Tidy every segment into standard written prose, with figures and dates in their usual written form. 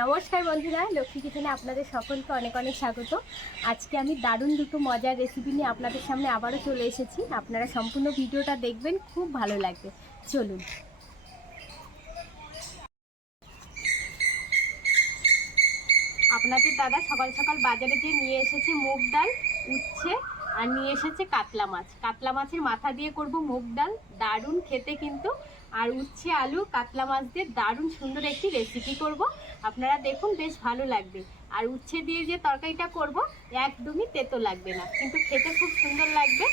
নমস্কার বন্ধুরা, লক্ষ্মী কিচেনে আপনাদের সকলকে অনেক অনেক স্বাগত। আজকে আমি দারুণ দুটো মজার রেসিপি নিয়ে আপনাদের সামনে আবারও চলে এসেছি। আপনারা সম্পূর্ণ ভিডিওটা দেখবেন, খুব ভালো লাগবে। চলুন। আপনাদের দাদা সকাল সকাল বাজারে গিয়ে নিয়ে এসেছে মুগ ডাল, উচ্ছে আর নিয়ে এসেছে কাতলা মাছ। কাতলা মাছের মাথা দিয়ে করব মুগ ডাল, দারুণ খেতে কিন্তু। আর উচ্ছে আলু কাতলা মাছ দিয়ে দারুণ সুন্দর একটি রেসিপি করব, আপনারা দেখুন, বেশ ভালো লাগবে। আর উচ্ছে দিয়ে যে তরকারিটা করব একদমই তেতো লাগবে না, কিন্তু খেতে খুব সুন্দর লাগবে।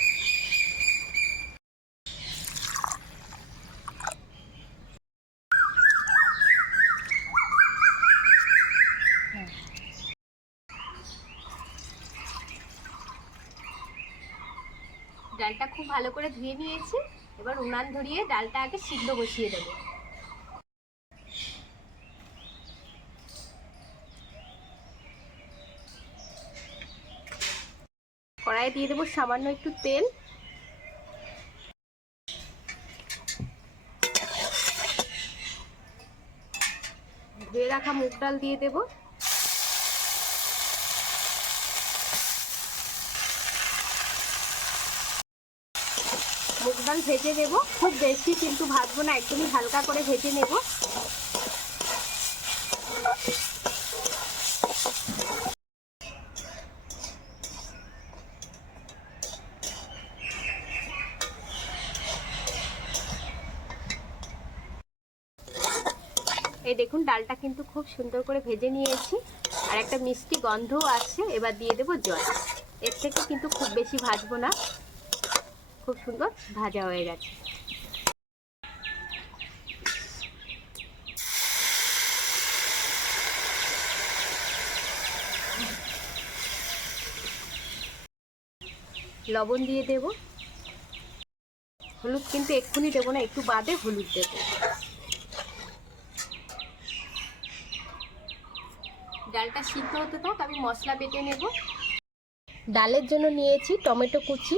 ডালটা খুব ভালো করে ধুয়ে নিয়েছি। এবার উনান ধরিয়ে ডালটা আগে সিদ্ধ বসিয়ে দেবো। কড়াইয়ে দিয়ে দেবো সামান্য একটু তেল। ধুয়ে রাখা মুগ ডাল দিয়ে দেবো। মুগ ডাল ভেজে নেব, খুব বেশি কিন্তু ভাজবো না, একদমই হালকা করে ভেজে নেব। এই দেখুন, ডালটা কিন্তু খুব সুন্দর করে ভেজে নিয়েছি, আর একটা মিষ্টি গন্ধও আসছে। এবার দিয়ে দেবো জল। এর থেকে কিন্তু খুব বেশি ভাজবো না, খুব সুন্দর ভাজা হয়ে গেছে। লবণ দিয়ে দেব। হলুদ কিন্তু এক্ষুনি দেবো না, একটু বাদে হলুদ দেবো। ডালটা সিদ্ধ হতে থাক, আমি মশলা বেটে নেব। ডালের জন্য নিয়েছি টমেটো কুচি,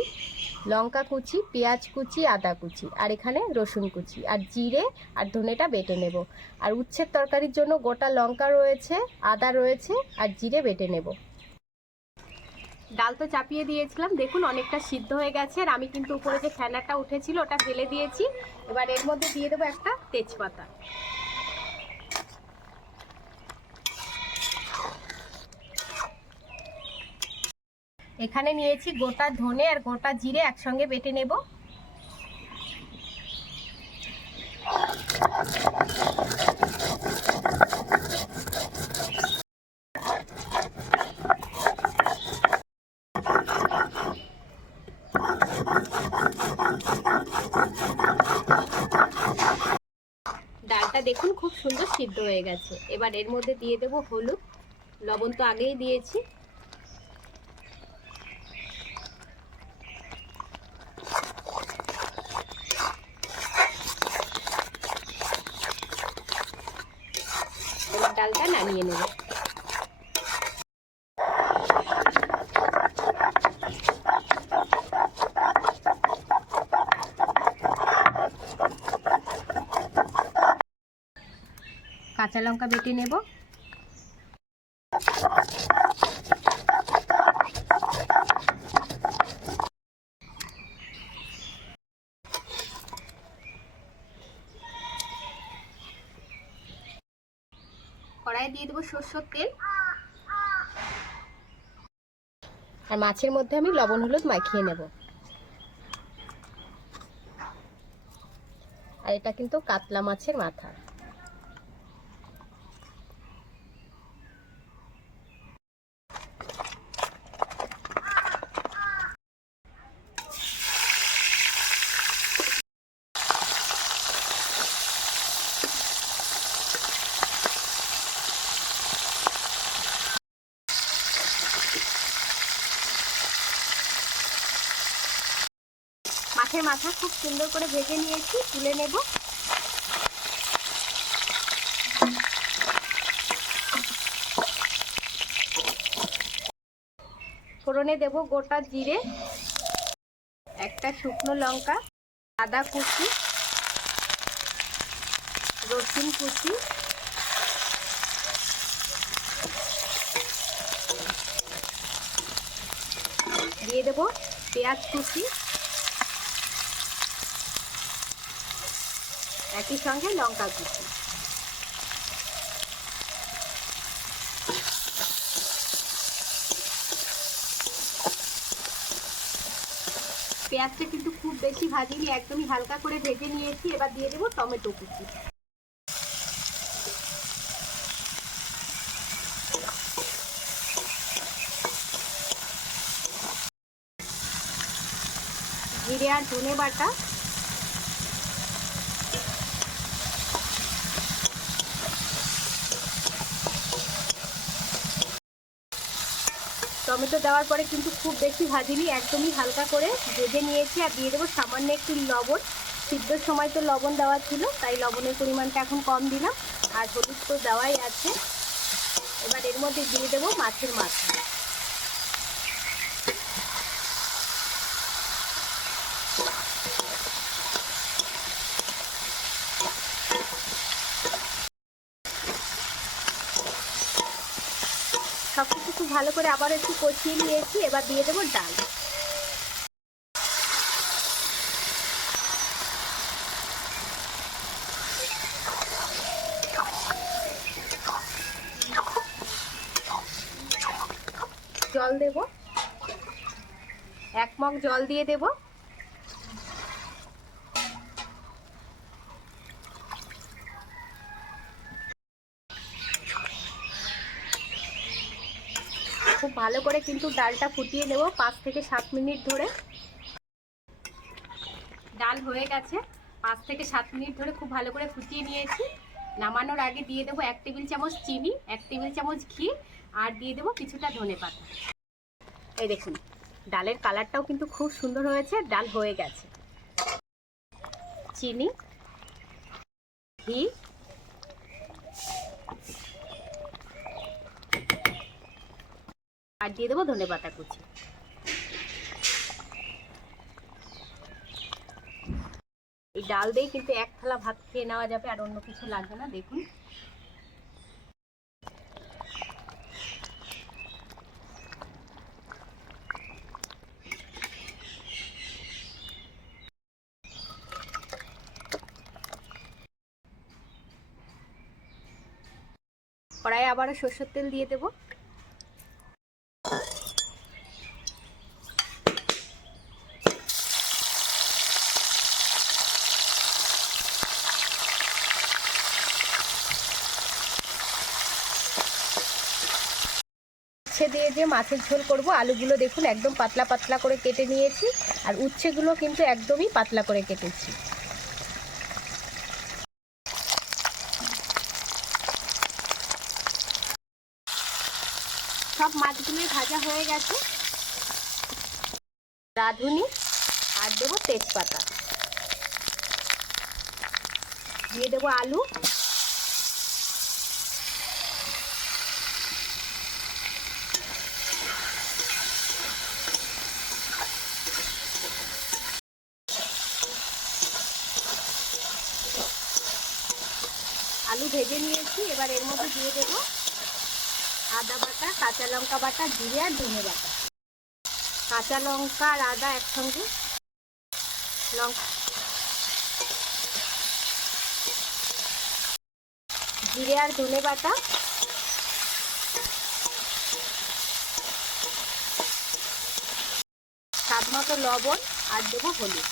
লঙ্কা কুচি, পেঁয়াজ কুচি, আদা কুচি, আর এখানে রসুন কুচি, আর জিরে আর ধনেটা বেটে নেব। আর উচ্ছের তরকারির জন্য গোটা লঙ্কা রয়েছে, আদা রয়েছে, আর জিরে বেটে নেব। ডাল তো চাপিয়ে দিয়েছিলাম, দেখুন অনেকটা সিদ্ধ হয়ে গেছে। আর আমি কিন্তু উপরে যে ফেনাটা উঠেছিল ওটা ফেলে দিয়েছি। এবার এর মধ্যে দিয়ে দেবো একটা তেজপাতা। এখানে নিয়েছি গোটা ধনে আর গোটা জিরে একসঙ্গে বেটে নেব। ডালটা দেখুন খুব সুন্দর সিদ্ধ হয়ে গেছে। এবার এর মধ্যে দিয়ে দেব হলুদ, লবণ তো আগেই দিয়েছি। এবার ডালটা নামিয়ে নেব। কাঁচা লঙ্কা বেটে নেব। কড়াইয়ে দিয়ে দেবো সরষের তেল। আর মাছের মধ্যে আমি লবণ হলুদ মাখিয়ে নেব। আর এটা কিন্তু কাতলা মাছের মাথা। মাছের মাথা খুব সুন্দর করে ভেজে নিয়েছি, তুলে নেব। ফোড়নে দেব গোটা জিরে, একটা শুকনো লঙ্কা, আদা কুচি, রসুন কুচি, দিয়ে দেবো পেঁয়াজ কুচি, একই সঙ্গে লঙ্কা কুচি। পেঁয়াজটা কিন্তু খুব বেশি ভাজিনি, একদমই হালকা করে ভেজে নিয়েছি। এবার দিয়ে দেবো টমেটো কুচি। জিরে আর ধনে বাটা, টমেটো দেওয়ার পরে কিন্তু খুব বেশি ভাজিনি, একদমই হালকা করে ভেজে নিয়েছি। আর দিয়ে দেবো সামান্য একটু লবণ। সিদ্ধর সময় তো লবণ দেওয়া ছিল, তাই লবণের পরিমাণটা এখন কম দিলাম। আর হলুদ তো দেওয়াই আছে। এবার এর মধ্যে দিয়ে দেবো মাছের মাথা। সব কিছু খুব ভালো করে আবার একটু কষিয়ে নিয়েছি। এবার দিয়ে দেবো ডাল। জল দেব, 1 মগ জল দিয়ে দেব। খুব ভালো করে কিন্তু ডালটা ফুটিয়ে নেব 5 থেকে 7 মিনিট ধরে। ডাল হয়ে গেছে, 5 থেকে 7 মিনিট ধরে খুব ভালো করে ফুটিয়ে নিয়েছি। নামানোর আগে দিয়ে দেবো 1 টেবিল চামচ চিনি, 1 টেবিল চামচ ঘি, আর দিয়ে দেবো কিছুটা ধনেপাতা। এই দেখুন ডালের কালারটাও কিন্তু খুব সুন্দর হয়েছে। ডাল হয়ে গেছে। চিনি, ঘি, আর দিয়ে দেবো ধনেপাতা কুচি। এই ডাল দিয়ে কিন্তু 1 থালা ভাত খেয়ে নেওয়া যাবে, আর অন্য কিছু লাগবে না। দেখুন কড়াইয়ে আবারও সরষের তেল দিয়ে দেবো। উচ্ছে দিয়ে যে মাছের ঝোল করব, আলুগুলো দেখুন একদম পাতলা পাতলা করে কেটে নিয়েছি, আর উচ্ছেগুলো কিন্তু একদমই পাতলা করে কেটেছি। সব মাছগুলোই ভাজা হয়ে গেছে। রাঁধুনি আর দেবো তেজপাতা, দিয়ে দেবো আলু, আলু ভেজে নিয়েছি। এবার এর মধ্যে দিয়ে দেবো আদা বাটা, কাঁচা লঙ্কা বাটা, জিরে আর ধনে বাটা। কাঁচা লঙ্কা আর আদা একসঙ্গে, লঙ্কা, জিরে আর ধনে বাটা, স্বাদ মতো লবণ, আর দেবো হলুদ।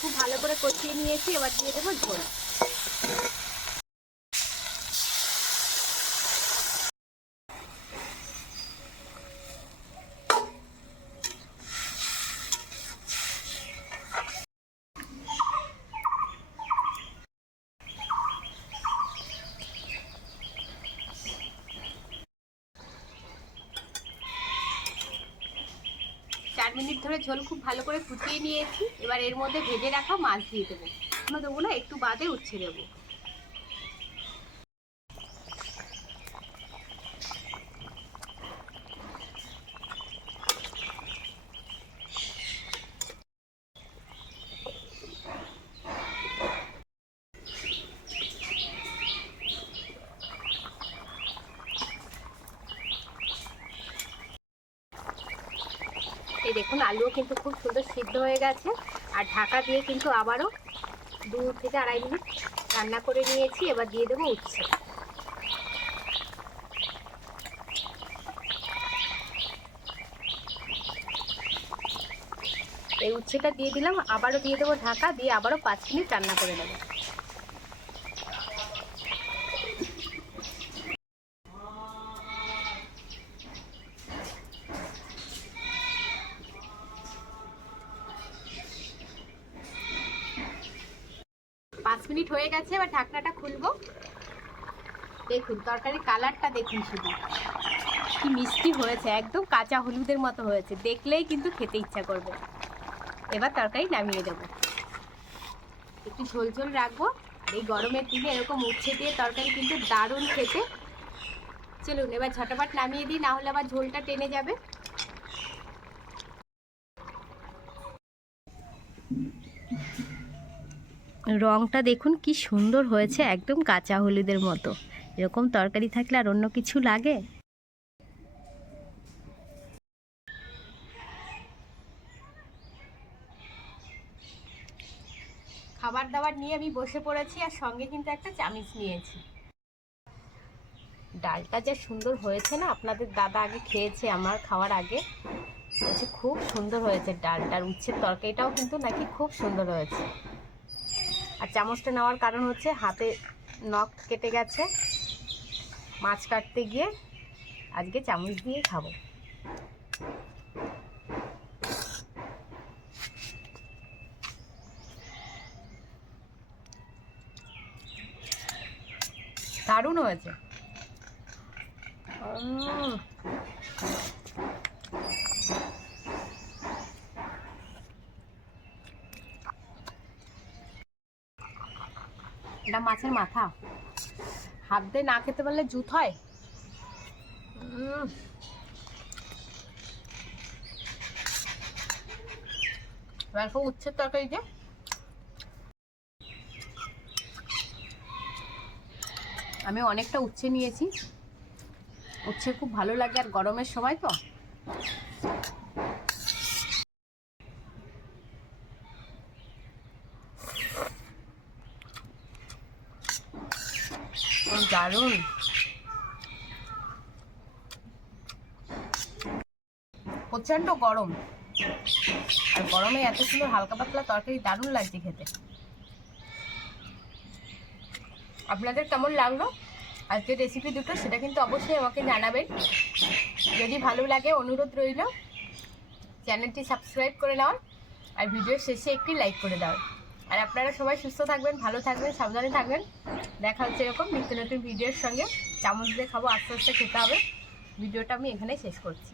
খুব ভালো করে কষিয়ে নিয়েছি। এবার দিয়ে দেবো ঝোল। মিনিট ধরে ঝোল খুব ভালো করে ফুটিয়ে নিয়েছি। এবার এর মধ্যে ভেজে রাখা মাছ দিয়ে দেবো। দেবো না, একটু বাদে উচ্ছে দেবো। দেখুন আলুও কিন্তু খুব সুন্দর সিদ্ধ হয়ে গেছে। আর ঢাকা দিয়ে কিন্তু আবারও 2 থেকে 2.5 মিনিট রান্না করে নিয়েছি। এবার দিয়ে দেবো উচ্ছে। এই উচ্ছেটা দিয়ে দিলাম, আবারও দিয়ে দেবো ঢাকা দিয়ে, আবারও 5 মিনিট রান্না করে নেব। পাঁচ মিনিট হয়ে গেছে, এবার ঢাকনাটা খুলবো। দেখুন তরকারির কালারটা দেখুন, শুধু কি মিষ্টি হয়েছে, একদম কাঁচা হলুদের মতো হয়েছে, দেখলেই কিন্তু খেতে ইচ্ছা করবে। এবার তরকারি নামিয়ে দেবো, একটু ঝোল ঝোল রাখবো। আর এই গরমের দিনে এরকম উচ্ছে দিয়ে তরকারি কিন্তু দারুণ খেতে। চলুন এবার ঝটাপট নামিয়ে দিই, না হলে আবার ঝোলটা টেনে যাবে। রংটা দেখুন কি সুন্দর হয়েছে, একদম কাঁচা হলুদের মতো। এরকম তরকারি থাকলে আর অন্য কিছু লাগে? খাবার দাবার নিয়ে আমি বসে পড়েছি, আর সঙ্গে কিন্তু একটা চামচ নিয়েছি। ডালটা যা সুন্দর হয়েছে না, আপনাদের দাদা আগে খেয়েছে আমার খাওয়ার আগে, বলছে খুব সুন্দর হয়েছে ডালটার। উচ্ছের তরকারিটাও কিন্তু নাকি খুব সুন্দর হয়েছে। আর চামচটা নেওয়ার কারণ হচ্ছে হাতে নখ কেটে গেছে মাছ কাটতে গিয়ে, আজকে চামচ দিয়ে খাবো। দারুণ হয়েছে। এটা মাছের মাথা, হাত দিয়ে না খেতে পারলে জুত হয়। উচ্ছের তরকারি যে আমি অনেকটা উচ্ছে নিয়েছি, উচ্ছে খুব ভালো লাগে, আর গরমের সময় তো। দারুণ। প্রচন্ড গরম, আর গরমে এত সুন্দর হালকা পাতলা তরকারি দারুণ লাগছে খেতে। আপনাদের কেমন লাগলো আজকের রেসিপি দুটো, সেটা কিন্তু অবশ্যই আমাকে জানাবেন। যদি ভালো লাগে অনুরোধ রইল চ্যানেলটি সাবস্ক্রাইব করে নেওয়ার, আর ভিডিও শেষে একটি লাইক করে দেওয়ার। আর আপনারা সবাই সুস্থ থাকবেন, ভালো থাকবেন, সাবধানে থাকবেন। দেখা হচ্ছে এরকম নিত্য নতুন ভিডিওর সঙ্গে। চামচ দিয়ে খাবো, আস্তে আস্তে খেতে হবে। ভিডিওটা আমি এখানে শেষ করছি।